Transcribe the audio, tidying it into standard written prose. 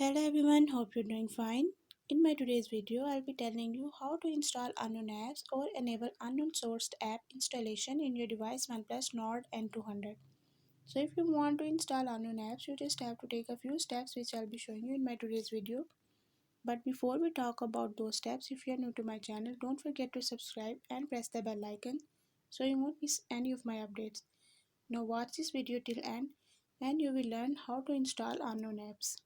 Hello everyone, hope you're doing fine. In my today's video, I'll be telling you how to install unknown apps or enable unknown sourced app installation in your device OnePlus Nord N200. So if you want to install unknown apps, you just have to take a few steps which I'll be showing you in my today's video. But before we talk about those steps, if you're new to my channel, don't forget to subscribe and press the bell icon so you won't miss any of my updates. Now watch this video till end and you will learn how to install unknown apps.